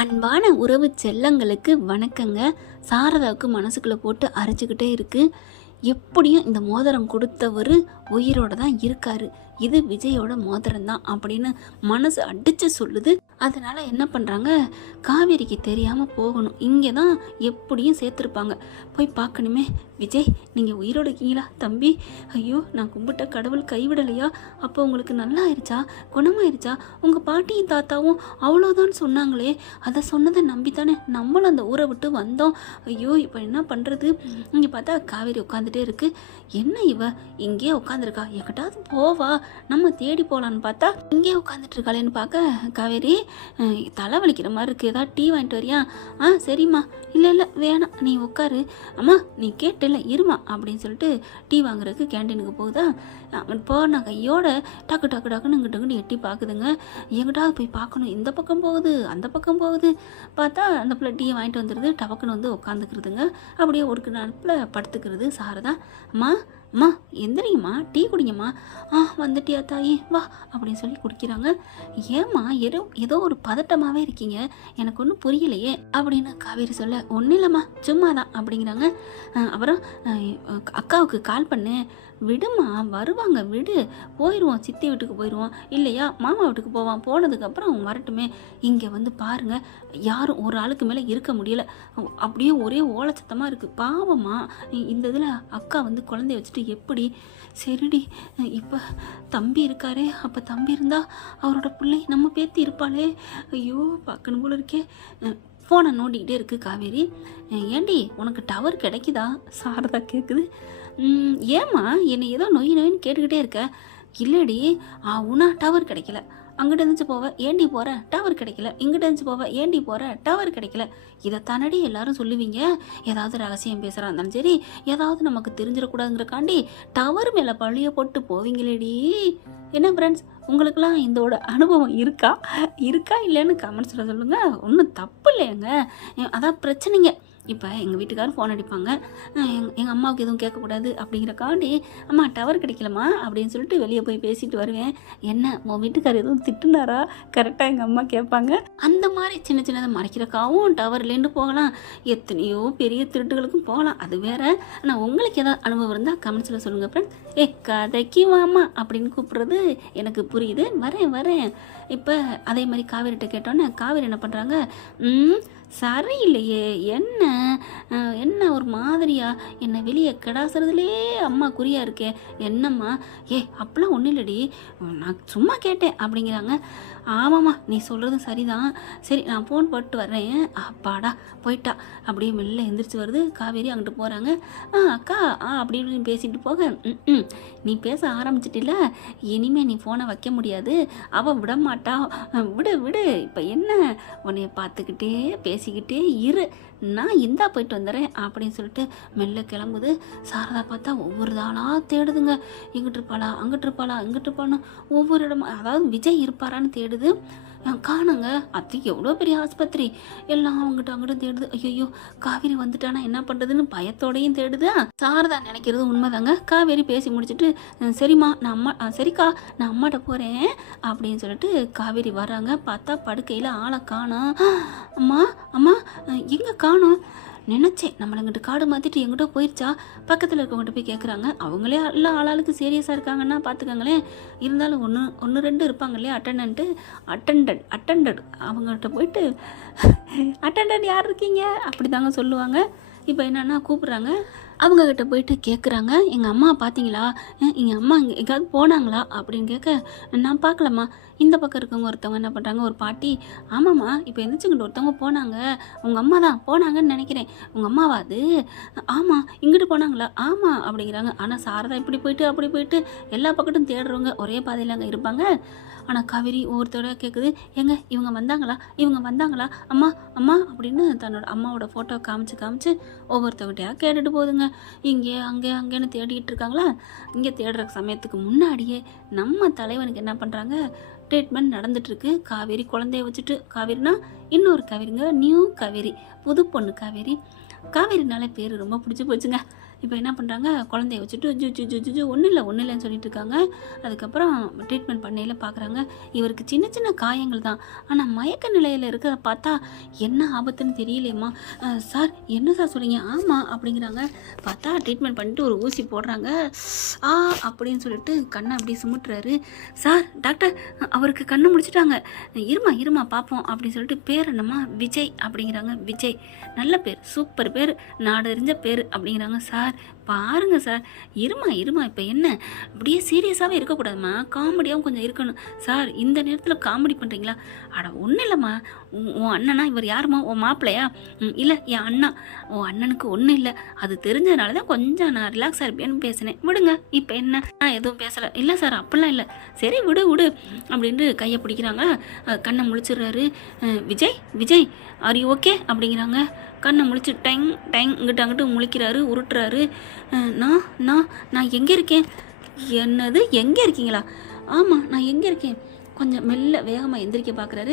அன்பான உறவு செல்லங்களுக்கு வணக்கங்க. சாரதாவுக்கு மனசுக்குள்ளே போட்டு அரைச்சிக்கிட்டே இருக்குது. எப்படியும் இந்த மோதிரம் கொடுத்தவர் உயிரோட தான் இருக்காரு, இது விஜயோட மோதிரம் தான் அப்படின்னு மனசு அடித்து சொல்லுது. அதனால் என்ன பண்ணுறாங்க, காவேரிக்கு தெரியாமல் போகணும். இங்கே தான் எப்படியும் சேர்த்துருப்பாங்க, போய் பார்க்கணுமே. விஜய், நீங்கள் உயிரோட இருக்கீங்களா தம்பி? ஐயோ, நான் கும்பிட்ட கடவுள் கைவிடலையா? அப்போ உங்களுக்கு நல்லா ஆயிடுச்சா, குணமாயிருச்சா? உங்கள் பாட்டியும் தாத்தாவும் அவ்வளோதான் சொன்னாங்களே, அதை சொன்னதை நம்பித்தானே நம்மளும் அந்த ஊரை விட்டு வந்தோம். ஐயோ, இப்போ என்ன பண்ணுறது? இங்கே பார்த்தா காவேரி உட்காந்துட்டே இருக்குது. என்ன இவ இங்கேயே உட்காந்துருக்கா, எங்கிட்டாவது போவா, நம்ம தேடி போகலான்னு பார்த்தா இங்கே உட்காந்துட்டு இருக்காளேன்னு பார்க்க, காவேரி தலை வலிக்கிற மாதிரி இருக்குது, ஏதாவது டீ வாங்கிட்டு வரியா? சரிம்மா. இல்லை வேணாம், நீ உட்காரு. அம்மா, நீ கேட்டல இருமா அப்படின்னு சொல்லிட்டு டீ வாங்குறதுக்கு கேன்டீனுக்கு போகுதா. போன கையோட டக்கு டக்கு டக்குன்னு இங்கிட்டு எட்டி பார்க்குதுங்க. எங்கிட்டாவது போய் பார்க்கணும், இந்த பக்கம் போகுது அந்த பக்கம் போகுது. பார்த்தா அந்த பிள்ளை டீ வாங்கிட்டு வந்துடுது, டபக்குன்னு வந்து உட்காந்துக்கிறதுங்க. அப்படியே ஒரு நேரத்தில் படுத்துக்கிறது சாரதா. அம்மா அம்மா எந்திரிங்கம்மா, டீ குடிங்கம்மா. வந்துட்டியா தாயி, வா அப்படின்னு சொல்லி குடிக்கிறாங்க. ஏம்மா ஏதோ ஒரு பதட்டமாகவே இருக்கீங்க, எனக்கு ஒன்றும் புரியலையே அப்படின்னு காவேரி சொல்ல, ஒன்றும் இல்லைம்மா சும்மா தான் அப்படிங்கிறாங்க. அப்புறம் அக்காவுக்கு கால் பண்ணு, விடுமா வருவாங்க, விடு, போயிடுவோம், சித்தி வீட்டுக்கு போயிடுவோம், இல்லையா மாமா வீட்டுக்கு போவான், போனதுக்கப்புறம் அவங்க வரட்டுமே. இங்கே வந்து பாருங்கள், யாரும் ஒரு ஆளுக்கு மேலே இருக்க முடியலை, அப்படியே ஒரே ஓலச்சத்தமாக இருக்குது. பாவமா இந்த இதில் அக்கா வந்து குழந்தைய வச்சுட்டு எப்படி? சரிடி, இப்போ தம்பி இருக்காரே, அப்போ தம்பி இருந்தால் அவரோட பிள்ளை நம்ம பேத்தி இருப்பாளே, ஐயோ பார்க்கணும் போல இருக்கே. ஃபோனை நோண்டிக்கிட்டே இருக்குது காவேரி. ஏண்டி உனக்கு டவர் கிடைக்குதா? சாரதா கேட்குது. ஏம்மா என்னை ஏதோ நொயின்னு கேட்டுக்கிட்டே இருக்க? இல்லடி, உனா டவர் கிடைக்கல, அங்கிட்ட இருந்துச்சு போவேன், ஏண்டி போகிற டவர் கிடைக்கல, இங்கிட்ட இருந்துச்சு போவேன், ஏண்டி போகிற டவர் கிடைக்கல. இதைத்தானடி எல்லாரும் சொல்லுவீங்க. ஏதாவது ரகசியம் பேசுகிறா இருந்தாலும் சரி, ஏதாவது நமக்கு தெரிஞ்சிடக்கூடாதுங்கிறக்காண்டி டவர் மேலே பழிய போட்டு போவீங்களேடி. என்ன ஃப்ரெண்ட்ஸ், உங்களுக்கெல்லாம் இதோட அனுபவம் இருக்கா இல்லைன்னு கமெண்ட்ஸில் சொல்லுங்கள். ஒன்றும் தப்பு இல்லைங்க, அதான் பிரச்சனைங்க. இப்போ எங்கள் வீட்டுக்காரர் ஃபோன் அடிப்பாங்க, எங்கள் அம்மாவுக்கு எதுவும் கேட்கக்கூடாது அப்படிங்கிறக்காண்டி, அம்மா டவர் கிடைக்கலம்மா அப்படின்னு சொல்லிட்டு வெளியே போய் பேசிட்டு வருவேன். என்ன உன் வீட்டுக்காரர் எதுவும் திட்டுனாரா? கரெக்டாக எங்கள் அம்மா கேட்பாங்க. அந்த மாதிரி சின்ன சின்னதை மறைக்கிறக்காவும் டவர்லேருந்து போகலாம், எத்தனையோ பெரிய திருட்டுகளுக்கும் போகலாம், அது வேற. ஆனால் உங்களுக்கு ஏதாவது அனுபவம் இருந்தால் கமெண்ட்ஸில் சொல்லுங்கள் ஃப்ரெண்ட்ஸ். கதைக்கு வாமா அப்படின்னு கூப்பிட்றது எனக்கு புரியுது, வரேன். இப்போ அதே மாதிரி காவேரிட்ட கேட்டோன்னே காவேரி என்ன பண்ணுறாங்க, சரியில்லையே, என்ன ஒரு மாதிரியா, என்னை வெளியே கிடாசுறதுலே அம்மா குறியா இருக்கே, என்னம்மா? அப்பெல்லாம் ஒன்றும் இல்லடி, நான் சும்மா கேட்டேன் அப்படிங்கிறாங்க. ஆமாம்மா, நீ சொல்கிறதும் சரிதான், சரி நான் ஃபோன் போட்டு வர்றேன். அப்பாடா போயிட்டா. அப்படியே மெல்ல எந்திரிச்சு வருது காவேரி, அங்கிட்டு போகிறாங்க. அக்கா அப்படின்னு பேசிட்டு போக, நீ பேச ஆரம்பிச்சிட்டில்ல, இனிமே நீ ஃபோனை வைக்க முடியாது, அவள் விட மாட்டா, விடு. இப்போ என்ன, உன்னைய பார்த்துக்கிட்டே பேசிக்கிட்டே இரு, நான் இந்தா போயிட்டு வந்துடுறேன் அப்படின்னு சொல்லிட்டு மெல்ல கிளம்புது. சாரதா பார்த்தா ஒவ்வொரு தாளாக தேடுதுங்க. இங்கிட்டு இருப்பாளா ஒவ்வொரு இடமா, அதாவது விஜய் இருப்பாரான்னு தேடுது, காணுங்க. அது எவ்வளோ பெரிய ஆஸ்பத்திரி, எல்லாம் அங்கிட்ட தேடுது. ஐயோ, காவேரி வந்துட்டானா என்ன பண்ணுறதுன்னு பயத்தோடையும் தேடுது. சாரதா நினைக்கிறது உண்மைதாங்க. காவேரி பேசி முடிச்சுட்டு, சரிம்மா சரிக்கா நான் அம்மாட்ட போகிறேன் அப்படின்னு சொல்லிட்டு காவேரி வராங்க. பார்த்தா படுக்கையில் ஆளை காணோம். அம்மா எங்கே காணோம்? நினச்சேன் நம்மளை இங்கிட்டு காடு மாற்றிட்டு எங்கிட்ட போயிடுச்சா. பக்கத்தில் இருக்கவங்ககிட்ட போய் கேட்குறாங்க, அவங்களே எல்லாம் ஆளாளுக்கு சீரியஸாக இருக்காங்கன்னா பார்த்துக்கங்களேன். இருந்தாலும் ஒன்று ரெண்டு இருப்பாங்க இல்லையா, அட்டண்டட் அவங்ககிட்ட போயிட்டு, அட்டண்டட் யார் இருக்கீங்க அப்படி தாங்க சொல்லுவாங்க. இப்போ என்னென்னா கூப்பிட்றாங்க, அவங்கக்கிட்ட போயிட்டு கேட்குறாங்க, எங்கள் அம்மா பார்த்தீங்களா, எங்கள் அம்மா இங்கே எங்கேயாவது போனாங்களா அப்படின்னு கேட்க, நான் பார்க்கலம்மா. இந்த பக்கம் இருக்கவங்க ஒருத்தவங்க என்ன பண்ணுறாங்க, ஒரு பாட்டி, ஆமாம்மா இப்போ எந்திரிச்சுக்கிட்டு ஒருத்தவங்க போனாங்க, உங்கள் அம்மா தான் போனாங்கன்னு நினைக்கிறேன், உங்கள் அம்மாவா அது? ஆமாம், இங்கிட்டு போனாங்களா? ஆமாம் அப்படிங்கிறாங்க. ஆனால் சாரதா இப்படி போயிட்டு அப்படி போயிட்டு எல்லா பக்கட்டும் தேடுறவங்க ஒரே பாதையில் அங்கே இருப்பாங்க. ஆனால் காவேரி ஒவ்வொருத்தரோட கேட்குது, இவங்க வந்தாங்களா அம்மா அப்படின்னு தன்னோட அம்மாவோட ஃபோட்டோ காமிச்சு ஒவ்வொருத்தவங்கிட்டையா கேட்டுட்டு போகுதுங்க. இங்கே அங்கேன்னு தேடிட்டு இருக்காங்களா. இங்கே தேடுற சமயத்துக்கு முன்னாடியே நம்ம தலைவனுக்கு என்ன பண்ணுறாங்க, ட்ரீட்மெண்ட் நடந்துட்டுருக்கு. காவேரி குழந்தைய வச்சுட்டு, காவேரினா இன்னொரு காவேரிங்க, நியூ காவேரி, புது பொண்ணு காவேரி. காவேரினால பேர் ரொம்ப பிடிச்சி போச்சுங்க. இப்போ என்ன பண்ணுறாங்க, குழந்தைய வச்சுட்டு ஜு ஜு ஜு ஜு ஒன்றும் இல்லைன்னு சொல்லிட்டு இருக்காங்க. அதுக்கப்புறம் ட்ரீட்மெண்ட் பண்ணையில் பார்க்குறாங்க, இவருக்கு சின்ன சின்ன காயங்கள் தான், ஆனால் மயக்க நிலையில் இருக்கிறத பார்த்தா என்ன ஆபத்துன்னு தெரியலையம்மா. சார் என்ன சார் சொல்கிறீங்க? ஆமாம் அப்படிங்கிறாங்க. பார்த்தா ட்ரீட்மெண்ட் பண்ணிட்டு ஒரு ஊசி போடுறாங்க. அப்படின்னு சொல்லிட்டு கண்ணை அப்படி சுமுட்டுறாரு. சார் டாக்டர் அவருக்கு கண்ணு முடிச்சிட்டாங்க, இருமா பார்ப்போம் அப்படின்னு சொல்லிட்டு பேர் என்னம்மா? விஜய் அப்படிங்கிறாங்க. விஜய் நல்ல பேர், சூப்பர் பேர், நாடு எறிஞ்ச பேர் அப்படிங்கிறாங்க. சார் பாருங்கள் சார், இருமா இப்போ என்ன அப்படியே சீரியஸாகவே இருக்கக்கூடாதும்மா, காமெடியாகவும் கொஞ்சம் இருக்கணும். சார் இந்த நேரத்தில் காமெடி பண்ணுறீங்களா? அட ஒன்றும் இல்லைம்மா, உன் அண்ணனா? இவர் யாருமா? உன் மாப்பிள்ளையா? இல்லை என் அண்ணா. உன் அண்ணனுக்கு ஒன்றும் இல்லை, அது தெரிஞ்சதுனால தான் கொஞ்சம் நான் ரிலாக்ஸாக இருப்பேன்னு பேசினேன், விடுங்க. இப்போ என்ன? நான் எதுவும் பேசலை. இல்லை சார் அப்படிலாம் இல்லை. சரி விடு அப்படின்ட்டு கையை பிடிக்கிறாங்க. கண்ணை முழிச்சிடுறாரு. விஜய் ஆர் யூ ஓகே அப்படிங்கிறாங்க. கண்ணை முழிச்சு டைங் அங்கிட்டு முழிக்கிறாரு, உருட்டுறாரு. நான் எங்கே இருக்கேன்? என்னது எங்கே இருக்கீங்களா? ஆமாம் நான் எங்கே இருக்கேன்? கொஞ்சம் மெல்ல வேகமாக எந்திரிக்க பார்க்குறாரு.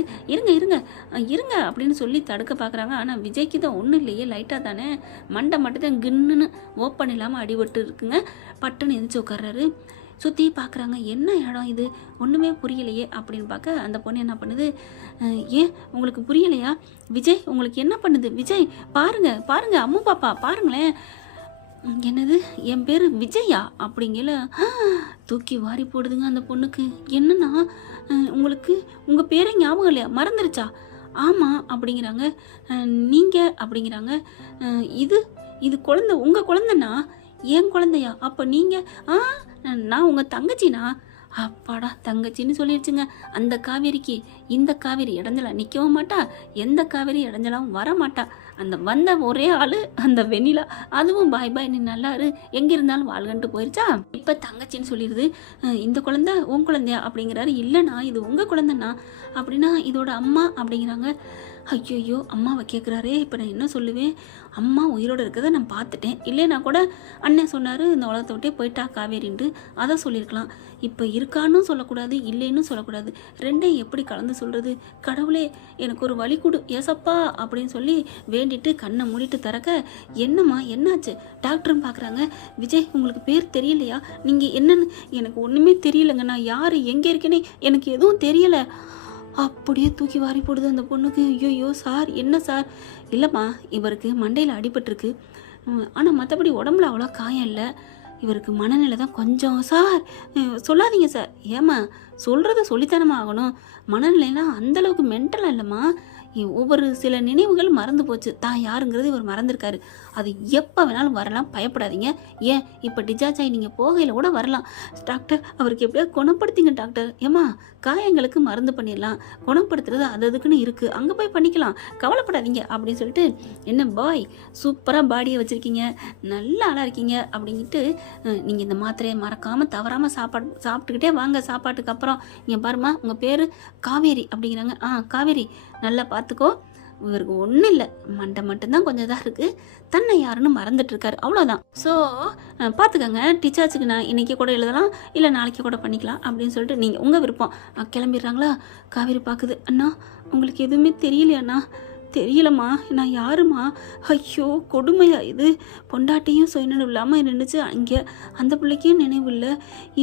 இருங்க அப்படின்னு சொல்லி தடுக்க பார்க்குறாங்க. ஆனால் விஜய்க்கு தான் ஒன்றும் இல்லையே, லைட்டாக தானே, மண்டை மட்டும் தான் கின்னுன்னு ஓப்பன் இல்லாமல் அடிபட்டு இருக்குங்க. பட்டுன்னு எந்திரிச்சு உட்கார்றாரு. சுற்றி பார்க்குறாங்க, என்ன இடம் இது, ஒன்றுமே புரியலையே அப்படின்னு பார்க்க அந்த பொண்ணு என்ன பண்ணுது, ஏன் உங்களுக்கு புரியலையா? விஜய் உங்களுக்கு என்ன பண்ணுது? விஜய் பாருங்க அம்மு பாப்பா பாருங்களேன். என்னது என் பேர் விஜயா அப்படிங்கல தூக்கி வாரி போடுதுங்க அந்த பொண்ணுக்கு. என்னன்னா உங்களுக்கு உங்கள் பேரை ஞாபகம் இல்லையா? மறந்துருச்சா? ஆமாம் அப்படிங்கிறாங்க. நீங்கள் அப்படிங்கிறாங்க. இது குழந்தை, உங்கள் குழந்தைண்ணா? என் குழந்தையா? அப்போ நீங்கள் நான் உங்கள் தங்கச்சினா? அப்பாடா தங்கச்சின்னு சொல்லிடுச்சுங்க. அந்த காவேரிக்கு இந்த காவேரி இடைஞ்சலாம் நிற்கவும் மாட்டா, எந்த காவேரி இடைஞ்சலாவும் வர மாட்டா. அந்த வந்த ஒரே ஆள் அந்த வெண்ணிலா, அதுவும் பாய் நீ நல்லாரு, எங்கே இருந்தாலும் வாழ்கன்ட்டு போயிடுச்சா. இப்போ தங்கச்சின்னு சொல்லிடுது. இந்த குழந்தை உன் குழந்தையா அப்படிங்கிறாரு. இல்லைண்ணா இது உங்கள் குழந்தைண்ணா. அப்படின்னா இதோட அம்மா அப்படிங்கிறாங்க. ஐயோ அம்மாவை கேட்குறாரே, இப்போ நான் என்ன சொல்லுவேன்? அம்மா உயிரோடு இருக்கிறத நான் பார்த்துட்டேன், இல்லைன்னா கூட அண்ணன் சொன்னார் இந்த உலகத்தை விட்டே போயிட்டா காவேரின்ட்டு, அதை சொல்லியிருக்கலாம். இப்போ இருக்கான்னு சொல்லக்கூடாது, இல்லைன்னு சொல்லக்கூடாது, ரெண்டையும் எப்படி கலந்து சொல்கிறது? கடவுளே எனக்கு ஒரு வழி கொடு ஏசப்பா அப்படின்னு சொல்லி வேண்டிட்டு கண்ணை மூடிட்டு திறக்க, என்னம்மா என்னாச்சு டாக்டரும் பார்க்குறாங்க. விஜய் உங்களுக்கு பேர் தெரியலையா? நீங்கள் என்னன்னு? எனக்கு ஒன்றுமே தெரியலைங்க, நான் யார் எங்கே இருக்கேனே எனக்கு எதுவும் தெரியலை. அப்படியே தூக்கி வாரி போடுது அந்த பொண்ணுக்கு. ஐயோ சார் என்ன சார்? இல்லைம்மா இவருக்கு மண்டையில் அடிபட்டிருக்கு, ஆனால் மற்றபடி உடம்புல அவ்வளோ காயம் இல்லை, இவருக்கு மனநிலை தான் கொஞ்சம். சார் சொல்லாதீங்க சார். ஏம்மா சொல்கிறத சொல்லித்தனமா ஆகணும், மனநிலைனா அந்தளவுக்கு மென்டலாக இல்லைம்மா, ஒவ்வொரு சில நினைவுகள் மறந்து போச்சு, தான் யாருங்கிறது இவர் மறந்துருக்காரு, அது எப்போ வேணாலும் வரலாம், பயப்படாதீங்க. ஏன் இப்போ டிஸ்சார்ஜ் ஆகி நீங்கள் போகையில் கூட வரலாம். டாக்டர் அவருக்கு எப்படியா குணப்படுத்திங்க டாக்டர். ஏம்மா காயங்களுக்கு மருந்து பண்ணிடலாம், குணப்படுத்துறது அதுக்குன்னு இருக்குது, அங்கே போய் பண்ணிக்கலாம், கவலைப்படாதீங்க அப்படின்னு சொல்லிட்டு, என்ன பாய் சூப்பராக பாடியை வச்சுருக்கீங்க, நல்ல ஆளாக இருக்கீங்க அப்படின்ட்டு, நீங்கள் இந்த மாத்திரையை மறக்காமல் தவறாமல் சாப்பிட்டுக்கிட்டே வாங்க. சாப்பாட்டுக்கு அப்புறம் இங்கே பாருமா உங்கள் பேர் காவேரி அப்படிங்கிறாங்க. காவேரி நல்லா பார்த்துக்கோ, இவருக்கு ஒன்றும் இல்லை, மண்டை மட்டும்தான் கொஞ்சம் இதாக இருக்குது, தன்னை யாருன்னு மறந்துட்டுருக்காரு, அவ்வளோதான். ஸோ பார்த்துக்கோங்க, டிஸ்சார்ஜுக்கு நான் இன்றைக்கி கூட எழுதலாம், இல்லை நாளைக்கு கூட பண்ணிக்கலாம் அப்படின்னு சொல்லிட்டு நீங்கள் உங்கள் விருப்பம். கிளம்பிடுறாங்களா? காவேரி பார்க்குது. அண்ணா உங்களுக்கு எதுவுமே தெரியலையாண்ணா? தெரியலம்மா, நான் யாருமா? ஐயோ கொடுமையா இது, பொண்டாட்டியும் சுயநினைவு இல்லாமல் நின்றுச்சு, அங்கே அந்த பிள்ளைக்கும் நினைவு இல்லை,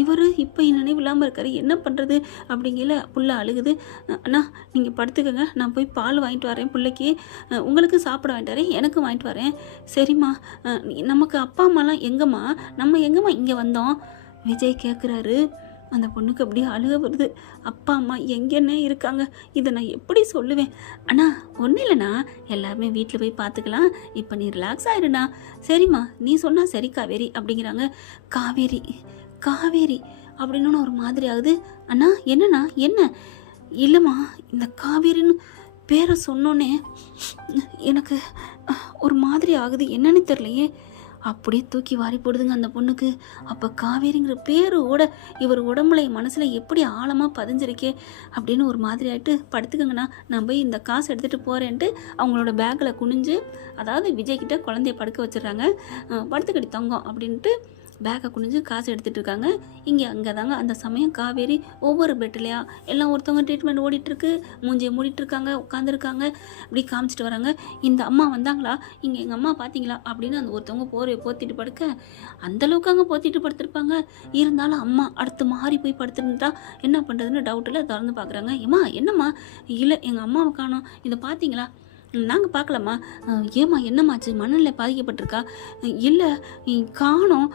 இவர் இப்போ நினைவு இல்லாமல் இருக்காரு, என்ன பண்ணுறது அப்படிங்கல புள்ள அழுகுது. அண்ணா நீங்கள் படுத்துக்கங்க, நான் போய் பால் வாங்கிட்டு வரேன் பிள்ளைக்கு, உங்களுக்கு சாப்பிட வாங்கிட்டு வரேன், எனக்கு வாங்கிட்டு வரேன். சரிம்மா நமக்கு அப்பா அம்மாலாம் எங்கம்மா, நம்ம எங்கம்மா இங்கே வந்தோம்? விஜய் கேட்குறாரு. அந்த பொண்ணுக்கு அப்படியே அழுக வருது. அப்பா அம்மா எங்கன்னே இருக்காங்க, இதை நான் எப்படி சொல்லுவேன்? அண்ணா ஒன்றும் இல்லைண்ணா, எல்லாருமே வீட்டில் போய் பார்த்துக்கலாம், இப்போ நீ ரிலாக்ஸ் ஆகிடுண்ணா. சரிம்மா நீ சொன்னால் சரி காவேரி அப்படிங்கிறாங்க. காவேரி அப்படின்னு ஒரு மாதிரி ஆகுது. அண்ணா என்னண்ணா என்ன? இல்லைம்மா இந்த காவேரின்னு பேரை சொன்னோன்னே எனக்கு ஒரு மாதிரி ஆகுது, என்னன்னு தெரியலையே. அப்படியே தூக்கி வாரி போடுதுங்க அந்த பொண்ணுக்கு. அப்போ காவேரிங்கிற பேரோட இவர் உடம்புல மனசில் எப்படி ஆழமாக பதிஞ்சிருக்கே அப்படின்னு ஒரு மாதிரி ஆகிட்டு, படுத்துக்கங்கண்ணா நான் போய் இந்த காசு எடுத்துகிட்டு போகிறேன்ட்டு அவங்களோட பேக்கில் குனிஞ்சு, அதாவது விஜய்கிட்ட குழந்தைய படுக்க வச்சிடுறாங்க. படுத்துக்கடி தங்கம் அப்படின்ட்டு பேக்கை குனிஞ்சு காசு எடுத்துகிட்டு இருக்காங்க. அங்கே தாங்க அந்த சமயம் காவேரி ஒவ்வொரு பெட்லையா எல்லாம் ஒருத்தவங்க ட்ரீட்மெண்ட் ஓடிட்டுருக்கு, மூஞ்சியை மூடிட்டு இருக்காங்க, உட்காந்துருக்காங்க, இப்படி காமிச்சிட்டு வராங்க. இந்த அம்மா வந்தாங்களா, எங்கள் அம்மா பார்த்தீங்களா அப்படின்னு அந்த ஒருத்தவங்க போர்வையை போத்திட்டு படுக்க, அந்தளவுக்கு அங்கே போத்திட்டு படுத்திருப்பாங்க. இருந்தாலும் அம்மா அடுத்து மாறி போய் படுத்துருந்தா என்ன பண்ணுறதுன்னு டவுட்டில் திறந்து பார்க்குறாங்க. ஏம்மா என்னம்மா, இல்லை எங்கள் அம்மாவை காணோம், இதை பார்த்தீங்களா? நாங்கள் பார்க்கலாமா? ஏம்மா என்னம்மாச்சு, மனநிலை பாதிக்கப்பட்டிருக்கா? இல்லை காணோம்.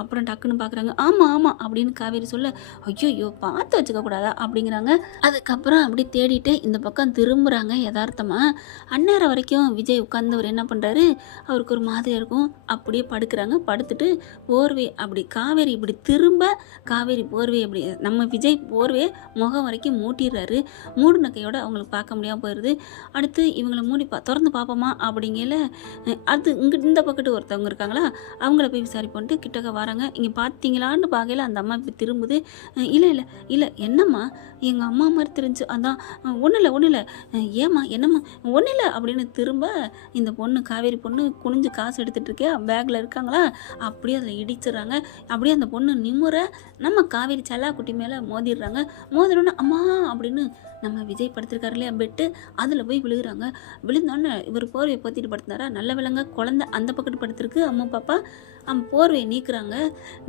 அப்புறம் டக்குன்னு பார்க்குறாங்க. ஆமாம் ஆமாம் அப்படின்னு காவேரி சொல்ல, ஐயோ பார்த்து வச்சுக்கக்கூடாதா அப்படிங்கிறாங்க. அதுக்கப்புறம் அப்படி தேடிட்டு இந்த பக்கம் திரும்புகிறாங்க. யதார்த்தமாக அந்நேரம் வரைக்கும் விஜய் உட்கார்ந்தவர் என்ன பண்ணுறாரு, அவருக்கு ஒரு மாதிரியாக இருக்கும், அப்படியே படுக்கிறாங்க. படுத்துட்டு போர்வை அப்படி காவேரி இப்படி திரும்ப, காவேரி போர்வை அப்படி நம்ம விஜய் போர்வையை முகம் வரைக்கும் மூட்டிடுறாரு. மூடின கையோட அவங்களுக்கு பார்க்க முடியாமல் போயிடுது. அடுத்து இவங்களை மூடி திறந்து பார்ப்போமா அப்படிங்கல, அது இந்த பக்கத்து ஒருத்தவங்க இருக்காங்களா, அவங்கள போய் விசாரிப்போன்ட்டு கிட்டக்க வராங்க. இங்கே பார்த்தீங்களான்னு பார்க்கல அந்த அம்மா இப்படி திரும்புது. இல்லை இல்லை இல்லை என்னம்மா, எங்கள் அம்மா மாதிரி தெரிஞ்சு, அதான் ஒன்றும் இல்லை ஏம்மா என்னம்மா ஒன்றும் இல்லை அப்படின்னு திரும்ப இந்த பொண்ணு காவேரி பொண்ணு குனிஞ்சு காசு எடுத்துகிட்டு இருக்கே, பேக்கில் இருக்காங்களா, அப்படியே அதில் இடிச்சிடுறாங்க. அப்படியே அந்த பொண்ணு நிமுற நம்ம காவேரி செல்லாக்குட்டி மேலே மோதிடுறாங்க. மோதிரோன்னு அம்மா அப்படின்னு நம்ம விஜய் படுத்திருக்காரு இல்லையா பெட்டு, அதில் போய் விழுகிறாங்க. விழுந்தோன்னே இவர் போர்வையை பற்றிட்டு படுத்தினாரா, நல்ல விலங்க குழந்தை அந்த பக்கத்து படுத்திருக்கு. அம்மா பாப்பா போர்வையை நீக்குறாங்க.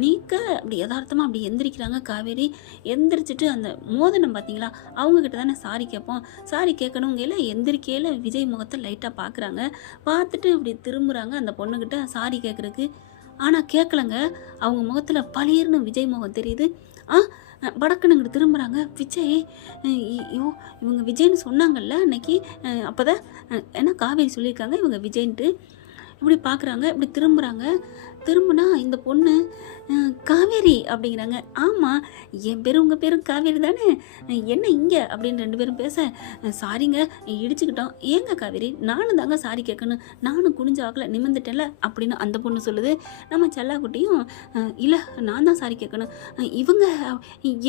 நீக்க அப்படி யதார்த்தமாக அப்படி எந்திரிக்கிறாங்க காவேரி. எந்திரிச்சிட்டு அந்த மோதனம் பார்த்தீங்களா, அவங்கக்கிட்ட தானே சாரி கேட்போம், சாரி கேட்கணுங்கையில் எந்திரிக்கையில் விஜய் முகத்தை லைட்டாக பார்க்குறாங்க. பார்த்துட்டு இப்படி திரும்புகிறாங்க அந்த பொண்ணுக்கிட்ட சாரி கேட்குறதுக்கு. ஆனால் கேட்கலங்க, அவங்க முகத்தில் பளிர்னு விஜய் முகம் தெரியுது. படக்குன்னு இங்கிட்டு திரும்புகிறாங்க. விஜய் ஐயோ இவங்க விஜய்னு சொன்னாங்கல்ல அன்னைக்கு, அப்போ தான் ஏன்னா காவேரி சொல்லியிருக்காங்க இவங்க விஜய்ன்ட்டு. இப்படி பார்க்குறாங்க, இப்படி திரும்புகிறாங்க. திரும்பினா இந்த பொண்ணு காவேரி அப்படிங்கிறாங்க. ஆமாம் என் பேர் உங்கள் பேரும் காவேரி தானே, என்ன இங்கே அப்படின்னு ரெண்டு பேரும் பேச, சாரிங்க இடிச்சுக்கிட்டோம். ஏங்க காவேரி, நானும் தாங்க சாரி கேட்கணும், நானும் குனிஞ்ச ஆக்கல நிமிர்ந்துட்டேன்ல அப்படின்னு அந்த பொண்ணு சொல்லுது. நம்ம செல்லாக்குட்டியும் இல்லை நான் தான் சாரி கேட்கணும், இவங்க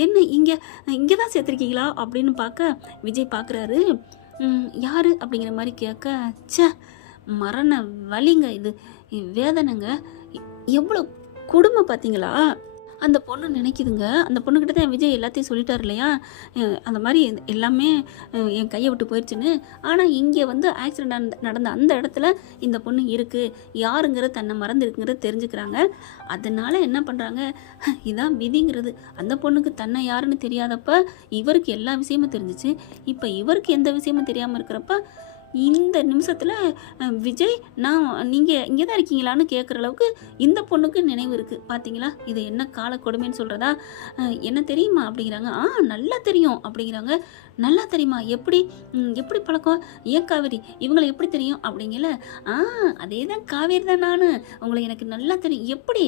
என்ன இங்கே தான் சேர்த்துருக்கீங்களா அப்படின்னு பார்க்க விஜய் பார்க்குறாரு. யார் அப்படிங்கிற மாதிரி கேட்க, சே மரண வலிங்க, இது வேதனைங்க, எவ்வளோ கொடுமை பார்த்தீங்களா அந்த பொண்ணு நினைக்குதுங்க. அந்த பொண்ணுக்கிட்ட தான் விஜய் எல்லாத்தையும் சொல்லிட்டார் இல்லையா, அந்த மாதிரி எல்லாமே என் கையை விட்டு போயிடுச்சுன்னு. ஆனால் இங்கே வந்து ஆக்சிடெண்ட் நடந்த அந்த இடத்துல இந்த பொண்ணு இருக்குது, யாருங்கிற தன்னை மறந்துருக்குங்கிறத தெரிஞ்சுக்கிறாங்க. அதனால் என்ன பண்ணுறாங்க, இதான் விதிங்கிறது. அந்த பொண்ணுக்கு தன்னை யாருன்னு தெரியாதப்ப இவருக்கு எல்லா விஷயமும் தெரிஞ்சிச்சு. இப்போ இவருக்கு எந்த விஷயமும் தெரியாமல் இருக்கிறப்ப இந்த நிமிஷத்தில் விஜய் நீங்கள் இங்கே தான் இருக்கீங்களான்னு கேட்குற அளவுக்கு இந்த பொண்ணுக்கு நினைவு இருக்குது. பார்த்தீங்களா இது என்ன கால கொடுமைன்னு சொல்கிறதா, என்ன தெரியுமா அப்படிங்கிறாங்க. நல்லா தெரியும் அப்படிங்கிறாங்க. நல்லா தெரியுமா, எப்படி பழக்கம், ஏன் காவேரி இவங்களை எப்படி தெரியும் அப்படிங்கல, அதே தான் காவேரி தான், நான் உங்களை எனக்கு நல்லா தெரியும். எப்படி,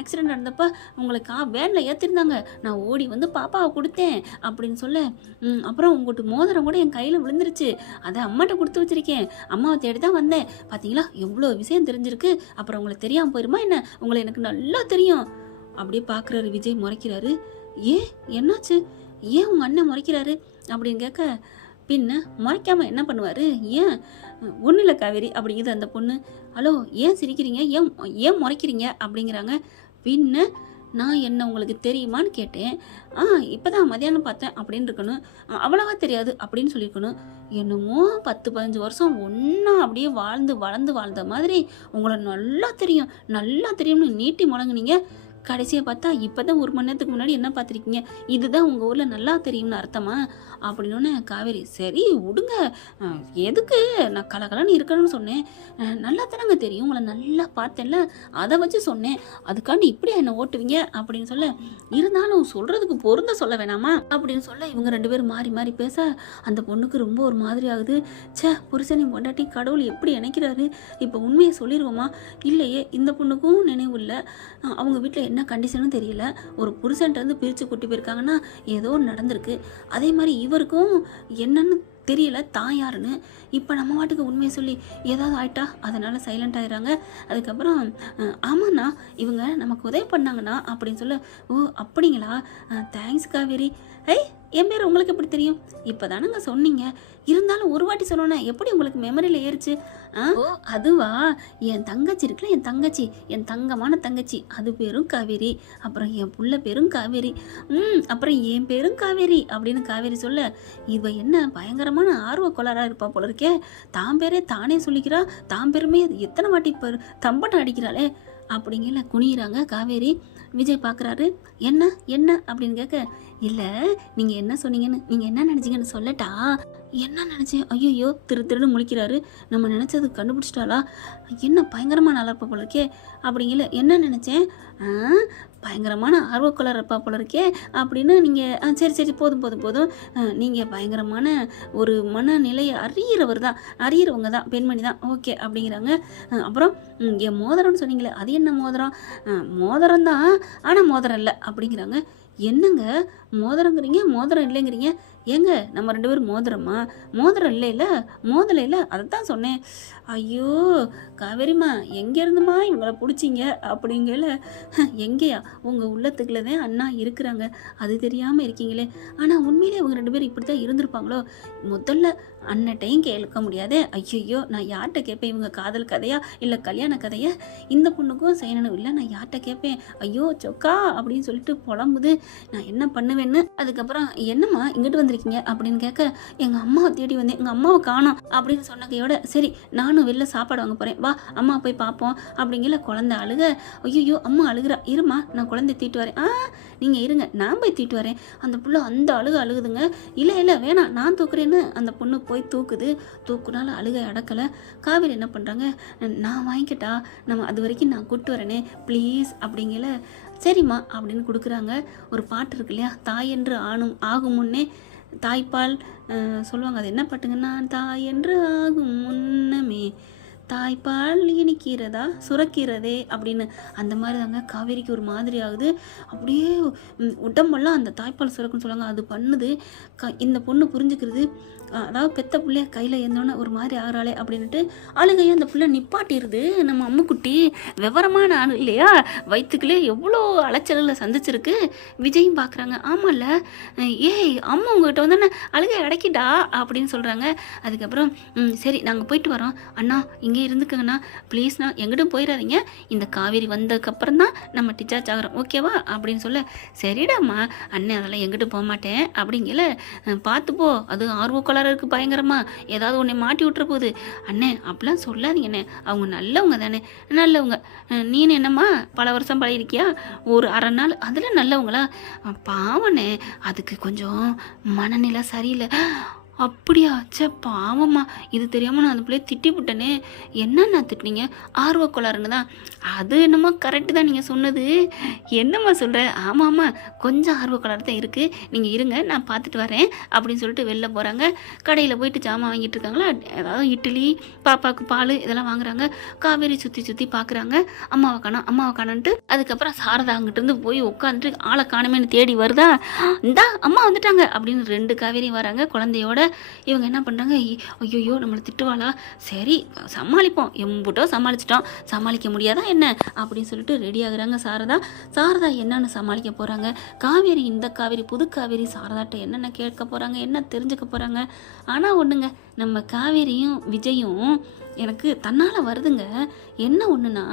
ஆக்சிடெண்ட் நடந்தப்போ உங்களை வேனில் ஏற்றிருந்தாங்க, நான் ஓடி வந்து பாப்பாவை கொடுத்தேன் அப்படின்னு சொல்ல, அப்புறம் உங்கள்கிட்ட மோதிரம் கூட என் கையில் விழுந்துருச்சு, அதை அம்மாட்ட கொடுத்து வச்சிருக்கேன், அம்மாவை தேடி தான் வந்தேன். பார்த்தீங்களா எவ்வளோ விஷயம் தெரிஞ்சிருக்கு, அப்புறம் உங்களை தெரியாமல் போயிருமா என்ன, உங்களை எனக்கு நல்லா தெரியும். அப்படியே பார்க்குறாரு விஜய், முறைக்கிறாரு. என்னாச்சு, ஏன் உங்கள் அண்ணன் முறைக்கிறாரு அப்படின்னு கேட்க, பின்ன முறைக்காமல் என்ன பண்ணுவார், ஏன் ஒன்றும் இல்லை காவேரி அப்படிங்குது அந்த பொண்ணு. ஹலோ ஏன் சிரிக்கிறீங்க, ஏன் முறைக்கிறீங்க அப்படிங்கிறாங்க. பின்ன நான் என்ன உங்களுக்கு தெரியுமான்னு கேட்டேன். இப்போ தான் மதியானம் பார்த்தேன் அப்படின்னு இருக்கணும், அவ்வளவா தெரியாது அப்படின்னு சொல்லியிருக்கணும். என்னமோ 10-15 வருஷம் ஒன்றா அப்படியே வளர்ந்து வாழ்ந்த மாதிரி உங்களை நல்லா தெரியும்னு நீட்டி முழங்குனீங்க. கடைசியாக பார்த்தா இப்போ தான் 1 மணி நேரத்துக்கு முன்னாடி என்ன பார்த்துருக்கீங்க, இதுதான் உங்கள் ஊரில் நல்லா தெரியும்னு அர்த்தமா அப்படின்னு காவேரி. சரி விடுங்க, எதுக்கு நான் கலகலன்னு இருக்கணும்னு சொன்னேன், நல்லா தானங்க தெரியும், உங்களை நல்லா பார்த்தேன்ல, அதை வச்சு சொன்னேன், அதுக்காண்டி இப்படியா என்னை ஓட்டுவீங்க அப்படின்னு சொல்ல, இருந்தாலும் சொல்கிறதுக்கு பொருந்த சொல்ல வேணாமா அப்படின்னு சொல்ல, இவங்க 2 பேரும் மாறி பேச அந்த பொண்ணுக்கு ரொம்ப ஒரு மாதிரி ஆகுது. புருஷனை பொண்டாட்டி கடவுள் எப்படி நினைக்கிறாரு, இப்போ உண்மையை சொல்லிடுவோமா, இல்லையே இந்த பொண்ணுக்கும் நினைவு இல்லை, அவங்க வீட்டில் என்ன கண்டிஷனும் தெரியல, ஒரு புருஷன்ட்டு பிரித்து கூட்டி போயிருக்காங்கன்னா ஏதோ நடந்திருக்கு, அதே மாதிரி இவருக்கும் என்னன்னு தெரியல தான் யாருன்னு. இப்போ நம்ம மாட்டுக்கு உண்மையை சொல்லி ஏதாவது ஆயிட்டா அதனால் சைலண்ட் ஆயிடுறாங்க. அதுக்கப்புறம் ஆமாண்ணா இவங்க நமக்கு உதவி பண்ணாங்கண்ணா அப்படின்னு சொல்ல, ஓ அப்படிங்களா, தேங்க்ஸ் காவேரி, என் பேர் உங்களுக்கு எப்படி தெரியும்? இப்போ தானங்க சொன்னீங்க. இருந்தாலும் ஒரு வாட்டி சொன்னோன்னே எப்படி உங்களுக்கு மெமரியில் ஏறிச்சு? ஓ அதுவா, என் தங்கச்சி இருக்குல்ல, என் தங்கச்சி, என் தங்கமான தங்கச்சி, அது பேரும் காவேரி. அப்புறம் என் புள்ள பேரும் காவேரி. அப்புறம் என் பேரும் காவேரி அப்படின்னு காவேரி சொல்ல, இவ என்ன பயங்கரமான ஆர்வ கோளாறாக இருப்பா போல இருக்கே. தான் பேரே தானே சொல்லிக்கிறா, தான் பெருமே எத்தனை வாட்டி இப்போ தம்பட்டம் அடிக்கிறாளே அப்படிங்கல குனிகிறாங்க காவேரி. விஜய் பார்க்குறாரு. என்ன என்ன அப்படின்னு கேட்க, இல்லை நீங்கள் என்ன சொன்னீங்கன்னு, நீங்கள் என்ன நினச்சிங்கன்னு சொல்லட்டா? என்ன நினச்சேன்? ஐயோ திருன்னு முழிக்கிறாரு. நம்ம நினச்சது கண்டுபிடிச்சிட்டாளா? என்ன பயங்கரமாக நல்லா இருப்பா போல இருக்கே அப்படிங்கல. என்ன நினச்சேன்? பயங்கரமான ஆர்வக்கோளாறு இருப்பா போல இருக்கே அப்படின்னு நீங்கள் சரி போதும் நீங்கள் பயங்கரமான ஒரு மனநிலையை அறியிறவங்க தான் பெண்மணி தான். ஓகே அப்படிங்கிறாங்க. அப்புறம் என் மோதிரம்னு சொன்னீங்களே, அது என்ன மோதிரம்? மோதிரம் தான், ஆனால் மோதிரம் இல்லை அப்படிங்கிறாங்க. என்னங்க மோதிரங்கிறீங்க, மோதிரம் இல்லைங்கிறீங்க? ஏங்க நம்ம 2 பேரும் மோதிரமா? மோதிரம் இல்லை, அதை தான் சொன்னேன். ஐயோ காவேரிம்மா, எங்கேருந்துமா இவங்களை பிடிச்சிங்க அப்படிங்கல. எங்கேயா? உங்கள் உள்ளத்துக்குள்ள தான் அண்ணா இருக்கிறாங்க, அது தெரியாமல் இருக்கீங்களே. ஆனால் உண்மையிலே இவங்க 2 பேரும் இப்படி தான் இருந்திருப்பாங்களோ? முதல்ல அண்ணட்டையும் கேட்க முடியாதே. ஐயோ நான் யார்கிட்ட கேட்பேன்? இவங்க காதல் கதையா இல்லை கல்யாண கதையா? இந்த பொண்ணுக்கும் செய்யணும் இல்லை, நான் யார்கிட்ட கேட்பேன்? ஐயோ சொக்கா அப்படின்னு சொல்லிட்டு புலம்புது. நான் என்ன பண்ணுவேன்னு. அதுக்கப்புறம் என்னம்மா இங்கிட்டு வந்திருக்கீங்க அப்படின்னு கேட்க, எங்கள் அம்மாவை தேடி வந்தேன், எங்கள் அம்மாவை காணோம் அப்படின்னு சொன்னகையோட, சரி நானும் வெளில சாப்பாடு வாங்க போகிறேன், வா அம்மா போய் பார்ப்போம் அப்படிங்கல. குழந்தை அழுக. ஐயோ அம்மா அழுகிறா, இருமா நான் குழந்தை தீட்டு வரேன். நீங்கள் இருங்க, நான் போய் தீட்டு வரேன். அந்த புள்ள அந்த அழுகுதுங்க. இல்லை வேணாம் நான் தூக்குறேன்னு அந்த பொண்ணு போய் தூக்குனால அழுகை அடக்கலை. காவேரி என்ன பண்ணுறாங்க, நான் வாங்கிக்கிட்டா, நம்ம அது வரைக்கும் நான் கூப்பிட்டு வரேனே ப்ளீஸ் அப்படிங்கல. சரிம்மா அப்படின்னு கொடுக்குறாங்க. ஒரு பாட்டு இருக்கு இல்லையா, தாய் என்று ஆகும் முன்னே தாய்ப்பால் சொல்லுவாங்க. அது என்ன பாட்டுங்கன்னா, தாய் என்று ஆகும் முன்னமே தாய்ப்பால் இனிக்கிறதா சுரக்கிறதே அப்படின்னு. அந்த மாதிரி தாங்க காவேரிக்கு ஒரு மாதிரி ஆகுது. அப்படியே உடம்பெல்லாம் அந்த தாய்ப்பால் சுரக்குன்னு சொல்லுவாங்க, அது பண்ணுது. இந்த பொண்ணு புரிஞ்சுக்கிறது, அதாவது பெத்த பிள்ளைய கையில் இருந்தோன்னே ஒரு மாதிரி ஆகிறாளே அப்படின்ட்டு அழுகையை அந்த பிள்ளை நிப்பாட்டிடுது. நம்ம அம்முக்குட்டி விவரமான ஆள் இல்லையா, வயிற்றுக்குள்ளே எவ்வளோ அலைச்சலில் சந்திச்சிருக்கு. விஜயும் பார்க்குறாங்க. ஆமாம்ல, ஏய் அம்மா உங்ககிட்ட வந்தோன்னே அழுகை அடக்கிட்டா அப்படின்னு சொல்கிறாங்க. அதுக்கப்புறம் சரி நாங்கள் போயிட்டு வரோம் அண்ணா, இங்கே இருந்துக்குங்கண்ணா ப்ளீஸ்ண்ணா, எங்கிட்டும் போயிடாதீங்க, இந்த காவேரி வந்ததுக்கப்புறம் தான் நம்ம டிச்சார்ஜ் ஆகிறோம் ஓகேவா அப்படின்னு சொல்ல, சரிடாம்மா அண்ணன் அதெல்லாம் எங்கிட்டும் போக மாட்டேன் அப்படிங்கல. பார்த்துப்போ, அது ஆர்வக்கோளாறு இருக்குது பயங்கரமா, ஏதாவது உன்னை மாட்டி விட்டுற போகுது. அண்ணே அப்படிலாம் சொல்லாதீங்கண்ணே, அவங்க நல்லவங்க தானே. நல்லவங்க நீனு என்னம்மா பல வருஷம் பழகிருக்கியா? ஒரு அரை நாள் அதில் நல்லவங்களா? பாவண்ணே, அதுக்கு கொஞ்சம் மனநிலை சரியில்லை. அப்படியா? சே பாவம்மா, இது தெரியாமல் நான் அந்த பிள்ளைய திட்டி விட்டேனே. என்னண்ணா திட்டினீங்க? ஆர்வக்கோளாறுன்னு தான். அது என்னம்மா கரெக்டு தான் நீங்கள் சொன்னது. என்னம்மா சொல்கிற? ஆமாம்மா கொஞ்சம் ஆர்வக்கோளாறு தான் இருக்குது, நீங்கள் இருங்க நான் பார்த்துட்டு வரேன் அப்படின்னு சொல்லிட்டு வெளில போகிறாங்க. கடையில் போயிட்டு ஜாமான் வாங்கிட்டு இருக்காங்களா, ஏதாவது இட்லி, பாப்பாவுக்கு பால் இதெல்லாம் வாங்குறாங்க. காவேரி சுற்றி பார்க்குறாங்க, அம்மாவை காணன்ட்டு. அதுக்கப்புறம் சாரதா அங்கிட்டிருந்து போய் உட்காந்துட்டு ஆளை காணுமேனு தேடி வருதா, இந்தா அம்மா வந்துட்டாங்க அப்படின்னு 2 காவேரியும் வராங்க குழந்தையோட. இவங்க என்ன பண்ணுறாங்க, ஐயோ நம்மளை திட்டுவாளா, சரி சமாளிப்போம், எம்புட்டோ சமாளிச்சிட்டோம், சமாளிக்க முடியாதா என்ன அப்படின்னு சொல்லிட்டு ரெடி ஆகுறாங்க. சாரதா என்னன்னு சமாளிக்க போகிறாங்க. காவேரி, இந்த காவேரி புது காவேரி சாரதாட்ட என்னென்ன கேட்க போகிறாங்க, என்ன தெரிஞ்சுக்க போகிறாங்க. ஆனால் ஒன்றுங்க, நம்ம காவேரியும் விஜயும் எனக்கு தன்னால் வருதுங்க. என்ன ஒன்றுனா,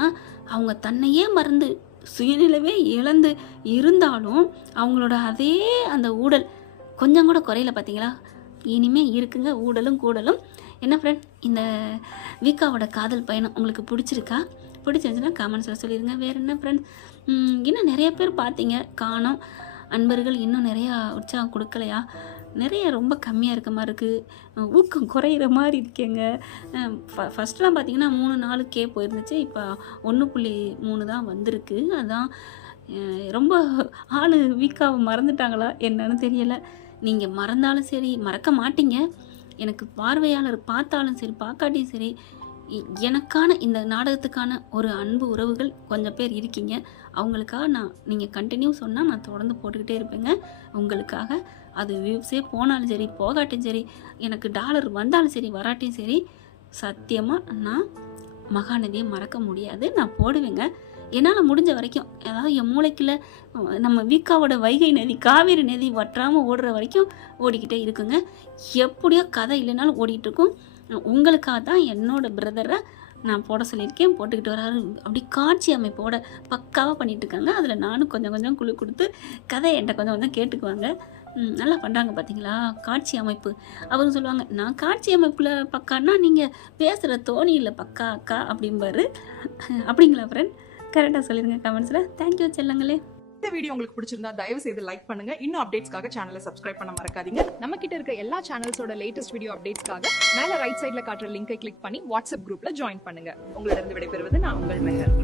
அவங்க தன்னையே மறந்து சுயநிலவே இழந்து இருந்தாலும் அவங்களோட அதே அந்த ஊடல் கொஞ்சம் கூட குறையில. பார்த்தீங்களா, இனிமே இருக்குங்க ஊடலும் கூடலும். என்ன ஃப்ரெண்ட், இந்த வீக்காவோட காதல் பயணம் உங்களுக்கு பிடிச்சிருக்கா? பிடிச்சிருந்துச்சுன்னா காமெண்ட்ஸில் சொல்லிடுங்க. வேறு என்ன ஃப்ரெண்ட், இன்னும் நிறைய பேர் பார்த்தீங்க காணோம். அன்பர்கள் இன்னும் நிறையா உற்சாகம் கொடுக்கலையா? நிறைய ரொம்ப கம்மியாக இருக்க மாதிரி இருக்குது, ஊக்கம் குறையிற மாதிரி இருக்கேங்க. ஃபஸ்ட்லாம் பார்த்தீங்கன்னா 3-4K போயிருந்துச்சு, இப்போ 1.3 தான் வந்திருக்கு. அதான் ரொம்ப ஆள் வீக்காவை மறந்துட்டாங்களா என்னன்னு தெரியலை. நீங்கள் மறந்தாலும் சரி, மறக்க மாட்டீங்க. எனக்கு பார்வையாளர் பார்த்தாலும் சரி பார்க்காட்டியும் சரி, எனக்கான இந்த நாடகத்துக்கான ஒரு அன்பு உறவுகள் கொஞ்சம் பேர் இருக்கீங்க. அவங்களுக்காக நீங்கள் கண்டினியூ சொன்னால் நான் தொடர்ந்து போட்டுக்கிட்டே இருப்பேங்க உங்களுக்காக. அது வியூஸே போனாலும் சரி போகாட்டியும் சரி, எனக்கு டாலர் வந்தாலும் சரி வராட்டியும் சரி, சத்தியமாக நான் மகாநதியை மறக்க முடியாது, நான் போடுவேங்க. என்னால் முடிஞ்ச வரைக்கும், அதாவது என் மூளைக்குள்ள நம்ம வீக்காவோட வைகை நதி, காவேரி நதி வற்றாமல் ஓடுற வரைக்கும் ஓடிக்கிட்டே இருக்குங்க. எப்படியோ கதை இல்லைனாலும் ஓடிட்டுருக்கும். உங்களுக்காக தான் என்னோட பிரதரை நான் போட சொல்லியிருக்கேன், போட்டுக்கிட்டு வராரு. அப்படி காட்சி அமைப்போட பக்காவாக பண்ணிகிட்ருக்காங்க. அதில் நானும் கொஞ்சம் கொஞ்சம் குழு கொடுத்து கதை என்கிட்ட கொஞ்சம் கொஞ்சம் கேட்டுக்குவாங்க. நல்லா பண்ணுறாங்க பார்த்தீங்களா காட்சி அமைப்பு. அவரும் சொல்லுவாங்க, நான் காட்சி அமைப்பில் பக்கான்னா நீங்கள் பேசுகிற தோணியில் பக்கா அக்கா அப்படிம்பாரு. அப்படிங்களா ஃப்ரெண்ட்? கரெக்டாக சொல்லிடுங்க கமெண்ட்ஸில். தேங்க்யூ செல்லங்களே. இந்த வீடியோ உங்களுக்கு பிடிச்சிருந்தா தயவு செய்து லைக் பண்ணுங்க. இன்னும் அப்டேட்ஸ்க்காக சேனலை சப்ஸ்கிரைப் பண்ண மறக்காதீங்க. நம்ம கிட்ட இருக்க எல்லா சேனல்ஸோட லேட்டஸ்ட் வீடியோ அப்டேட்ஸ்க்காக மேல ரைட் சைடுல காட்டுற லிங்கை கிளிக் பண்ணி வாட்ஸ்அப் குரூப்ல ஜாயின் பண்ணுங்க. உங்களிடம் விடைபெறுவது நான் உங்கள் மெஹர்.